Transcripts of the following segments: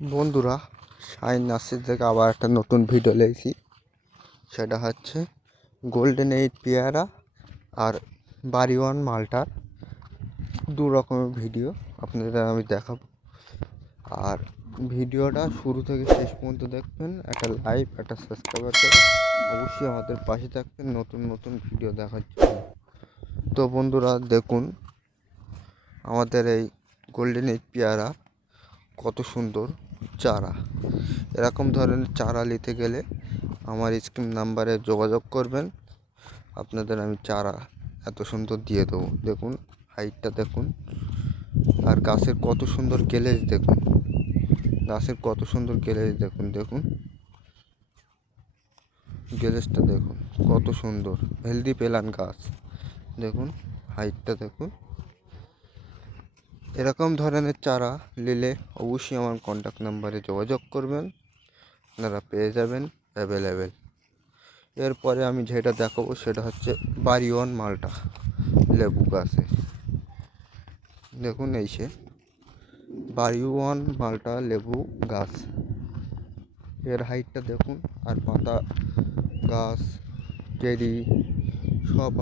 বন্ধুরা, shine nursery থেকে আবার একটা নতুন ভিডিও লেগেছি। সেটা হচ্ছে গোল্ডেন এইট পেয়ারা আর বাড়িওয়ান মালটার দু রকমের ভিডিও আপনাদের আমি দেখাবো। আর ভিডিওটা শুরু থেকে শেষ পর্যন্ত দেখবেন, একটা লাইক একটা সাবস্ক্রাইবার করে অবশ্যই আমাদের পাশে থাকবেন নতুন নতুন ভিডিও দেখার জন্য। তো বন্ধুরা দেখুন, আমাদের এই গোল্ডেন এইট পেয়ারা কত সুন্দর চারা। এরকম ধরনের চারা নিতে গেলে আমার স্ক্রিন নাম্বারে যোগাযোগ করবেন, আপনাদের আমি চারা এত সুন্দর দিয়ে দেবো। দেখুন হাইটটা দেখুন, আর গাছের কত সুন্দর কেলেজ দেখুন, গাছের কত সুন্দর কেলেজ দেখুন। দেখুন গেলেজটা দেখুন কত সুন্দর, হেলদি প্ল্যান গাছ। দেখুন হাইটটা দেখুন। এরকম ধরনের চারা নিলে অবশ্যই আমার কন্ট্যাক্ট নাম্বারে যোগাযোগ করবেন, আপনারা পেয়ে যাবেন অ্যাভেলেবেল। এরপরে আমি যেটা দেখাবো সেটা হচ্ছে বাড়িওয়ান মালটা লেবু গাছে। দেখুন এই সে বাড়িওয়ান মালটা লেবু গাছ, এর হাইটটা দেখুন, আর পাতা গাছ কেরি সব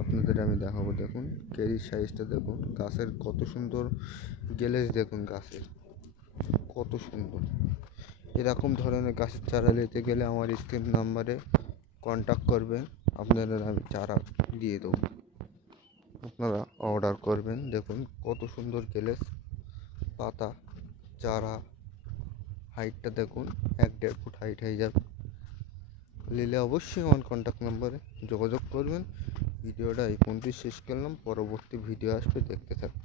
আপনাদের আমি দেখাবো। দেখুন কেরির সাইজটা দেখুন, গাছের কত সুন্দর গেলেজ দেখুন, গাছের কত সুন্দর। এরকম ধরনের গাছের চারা নিতে গেলে আমার স্ক্রিন নাম্বারে কন্ট্যাক্ট করবেন, আপনাদের আমি চারা দিয়ে দেবো, আপনারা অর্ডার করবেন। দেখুন কত সুন্দর গেলেজ, পাতা, চারা, হাইটটা দেখুন 1-1.5 ফুট হাইট হয়ে যাবে। নিলে অবশ্যই আমার কন্ট্যাক্ট নাম্বারে যোগাযোগ করবেন। ভিডিওটা এই পর্যন্তই শেষ করলাম, পরবর্তী ভিডিও আসবে, দেখতে থাকুন।